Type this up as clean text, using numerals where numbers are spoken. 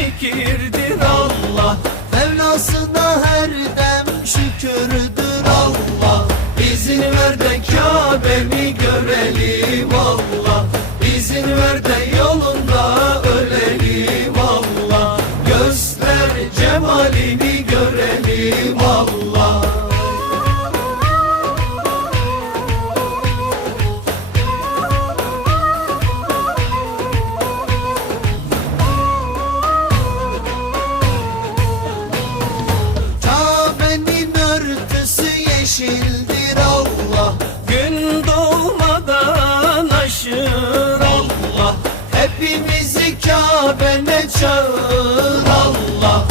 zikirdir Allah. Mevlasına her dem şükürdür Allah. İzin ver de Kabe'mi görelim Allah. İzin ver de yolunda ölelim Allah. Göster cemalini görelim Allah. Kabe'nin örtüsü yeşildir Allah. Gün doğmadan aşır Allah. Hepimizi Kabe'ne çağır Allah.